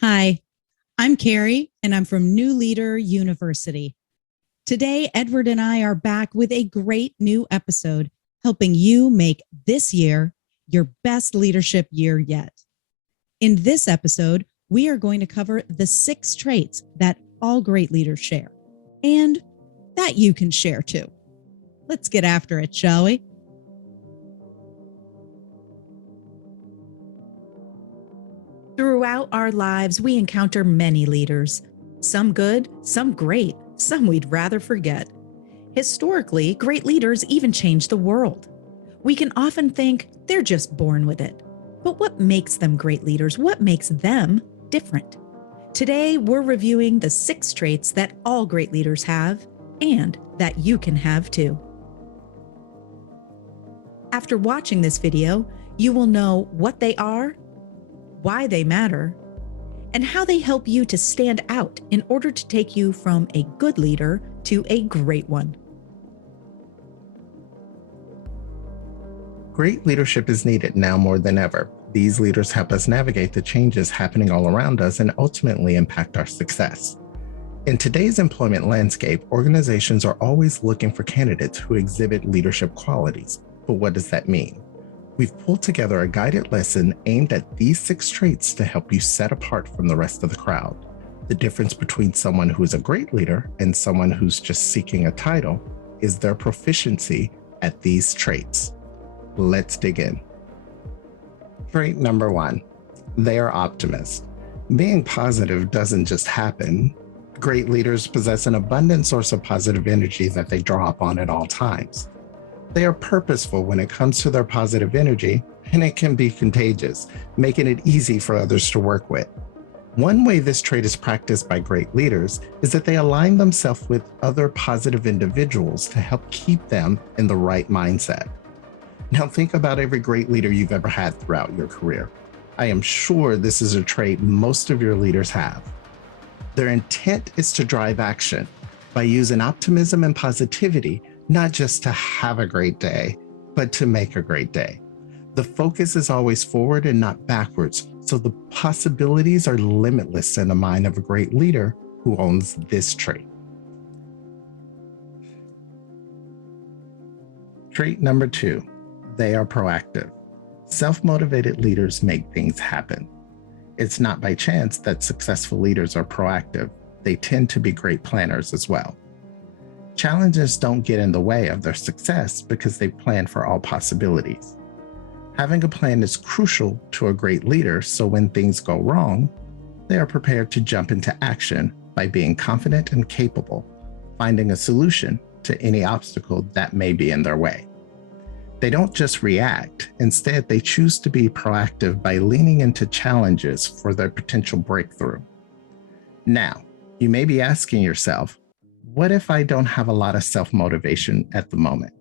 Hi, I'm Carrie, and I'm from New Leader University. Today, Edward and I are back with a great new episode, helping you make this year your best leadership year yet. In this episode, we are going to cover the 6 traits that all great leaders share, and that you can share too. Let's get after it, shall we? Throughout our lives, we encounter many leaders, some good, some great, some we'd rather forget. Historically, great leaders even change the world. We can often think they're just born with it. But what makes them great leaders? What makes them different? Today, we're reviewing the 6 traits that all great leaders have and that you can have too. After watching this video, you will know what they are, why they matter, and how they help you to stand out in order to take you from a good leader to a great one. Great leadership is needed now more than ever. These leaders help us navigate the changes happening all around us and ultimately impact our success. In today's employment landscape, organizations are always looking for candidates who exhibit leadership qualities. But what does that mean? We've pulled together a guided lesson aimed at these 6 traits to help you set apart from the rest of the crowd. The difference between someone who is a great leader and someone who's just seeking a title is their proficiency at these traits. Let's dig in. Trait number 1, they are optimists. Being positive doesn't just happen. Great leaders possess an abundant source of positive energy that they draw upon at all times. They are purposeful when it comes to their positive energy, and it can be contagious, making it easy for others to work with. One way this trait is practiced by great leaders is that they align themselves with other positive individuals to help keep them in the right mindset. Now think about every great leader you've ever had throughout your career. I am sure this is a trait most of your leaders have. Their intent is to drive action by using optimism and positivity, not just to have a great day, but to make a great day. The focus is always forward and not backwards, so the possibilities are limitless in the mind of a great leader who owns this trait. Trait number 2, they are proactive. Self-motivated leaders make things happen. It's not by chance that successful leaders are proactive. They tend to be great planners as well. Challenges don't get in the way of their success because they plan for all possibilities. Having a plan is crucial to a great leader, so when things go wrong, they are prepared to jump into action by being confident and capable, finding a solution to any obstacle that may be in their way. They don't just react. Instead, they choose to be proactive by leaning into challenges for their potential breakthrough. Now, you may be asking yourself, what if I don't have a lot of self-motivation at the moment?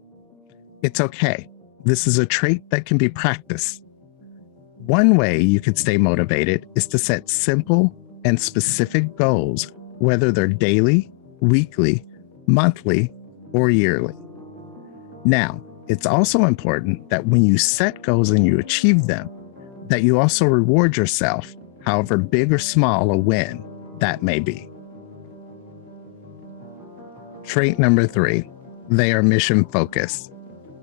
It's okay. This is a trait that can be practiced. One way you could stay motivated is to set simple and specific goals, whether they're daily, weekly, monthly, or yearly. Now, it's also important that when you set goals and you achieve them, that you also reward yourself, however big or small a win that may be. Trait number 3, they are mission focused.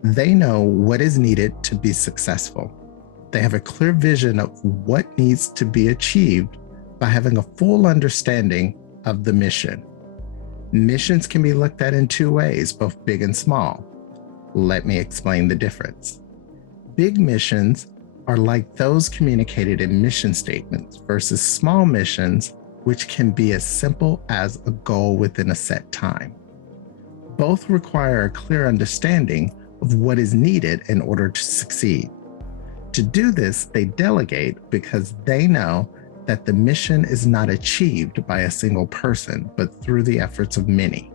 They know what is needed to be successful. They have a clear vision of what needs to be achieved by having a full understanding of the mission. Missions can be looked at in 2 ways, both big and small. Let me explain the difference. Big missions are like those communicated in mission statements versus small missions, which can be as simple as a goal within a set time. Both require a clear understanding of what is needed in order to succeed. To do this, they delegate because they know that the mission is not achieved by a single person, but through the efforts of many.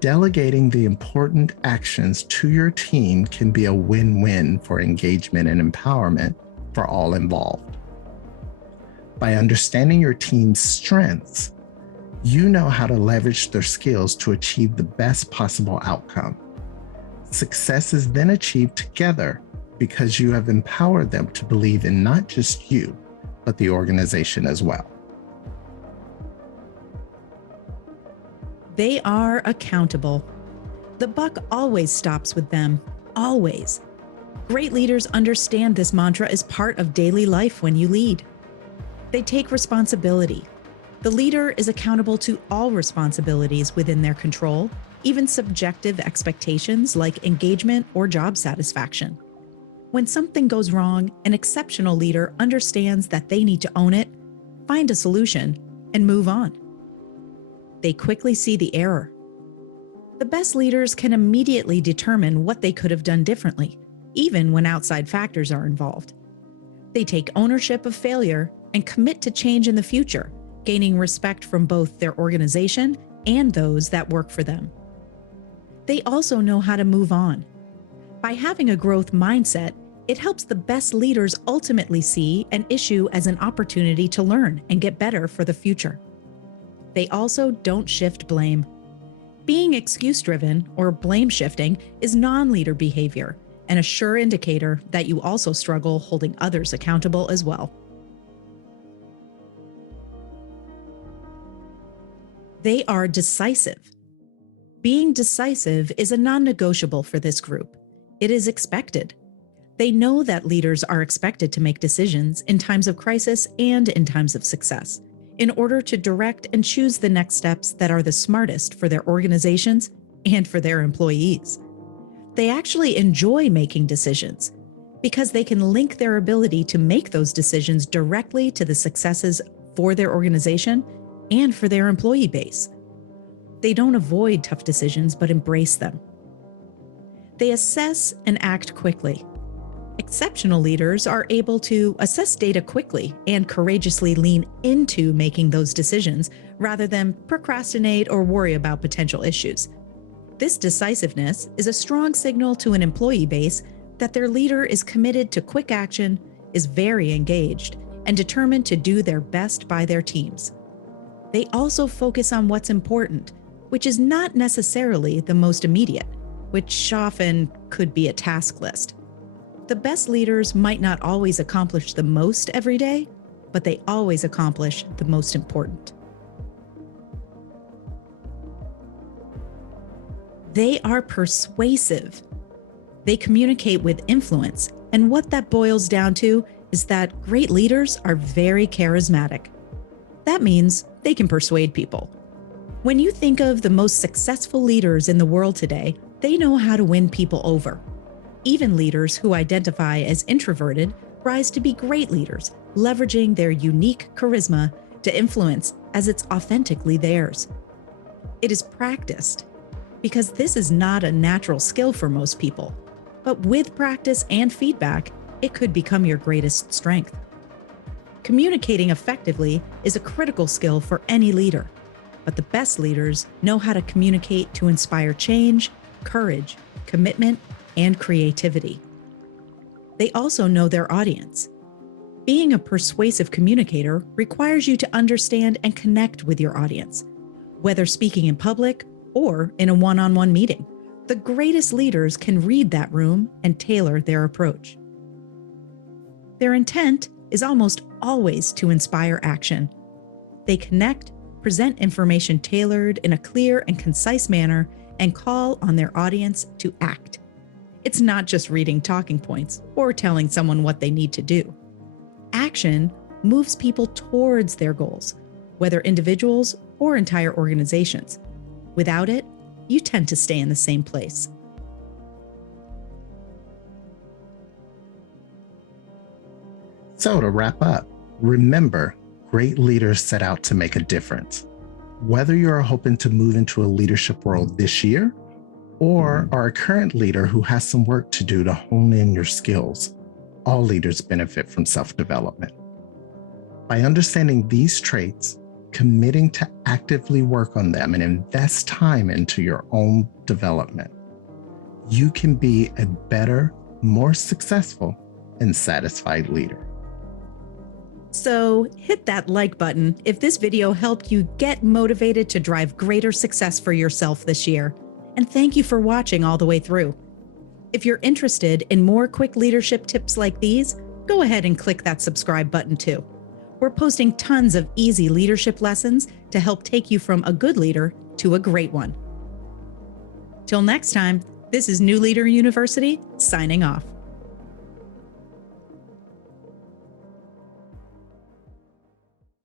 Delegating the important actions to your team can be a win-win for engagement and empowerment for all involved. By understanding your team's strengths, you know how to leverage their skills to achieve the best possible outcome. Success is then achieved together because you have empowered them to believe in not just you, but the organization as well. They are accountable. The buck always stops with them, always. Great leaders understand this mantra as part of daily life when you lead. They take responsibility. The leader is accountable to all responsibilities within their control, even subjective expectations like engagement or job satisfaction. When something goes wrong, an exceptional leader understands that they need to own it, find a solution, and move on. They quickly see the error. The best leaders can immediately determine what they could have done differently, even when outside factors are involved. They take ownership of failure and commit to change in the future, gaining respect from both their organization and those that work for them. They also know how to move on. By having a growth mindset, it helps the best leaders ultimately see an issue as an opportunity to learn and get better for the future. They also don't shift blame. Being excuse-driven or blame-shifting is non-leader behavior and a sure indicator that you also struggle holding others accountable as well. They are decisive. Being decisive is a non-negotiable for this group. It is expected. They know that leaders are expected to make decisions in times of crisis and in times of success, in order to direct and choose the next steps that are the smartest for their organizations and for their employees. They actually enjoy making decisions because they can link their ability to make those decisions directly to the successes for their organization and for their employee base. They don't avoid tough decisions, but embrace them. They assess and act quickly. Exceptional leaders are able to assess data quickly and courageously lean into making those decisions rather than procrastinate or worry about potential issues. This decisiveness is a strong signal to an employee base that their leader is committed to quick action, is very engaged, and determined to do their best by their teams. They also focus on what's important, which is not necessarily the most immediate, which often could be a task list. The best leaders might not always accomplish the most every day, but they always accomplish the most important. They are persuasive. They communicate with influence, and what that boils down to is that great leaders are very charismatic. That means they can persuade people. When you think of the most successful leaders in the world today, they know how to win people over. Even leaders who identify as introverted rise to be great leaders, leveraging their unique charisma to influence as it's authentically theirs. It is practiced because this is not a natural skill for most people, but with practice and feedback, it could become your greatest strength. Communicating effectively is a critical skill for any leader, but the best leaders know how to communicate to inspire change, courage, commitment, and creativity. They also know their audience. Being a persuasive communicator requires you to understand and connect with your audience, whether speaking in public or in a one-on-one meeting. The greatest leaders can read that room and tailor their approach. Their intent is almost always to inspire action. They connect, present information tailored in a clear and concise manner, and call on their audience to act. It's not just reading talking points or telling someone what they need to do. Action moves people towards their goals, whether individuals or entire organizations. Without it, you tend to stay in the same place. So to wrap up, remember, great leaders set out to make a difference. Whether you're hoping to move into a leadership role this year or are a current leader who has some work to do to hone in your skills, all leaders benefit from self-development. By understanding these traits, committing to actively work on them and invest time into your own development, you can be a better, more successful, and satisfied leader. So hit that like button if this video helped you get motivated to drive greater success for yourself this year. And thank you for watching all the way through. If you're interested in more quick leadership tips like these, go ahead and click that subscribe button too. we're posting tons of easy leadership lessons to help take you from a good leader to a great one. Till next time, this is New Leader University signing off.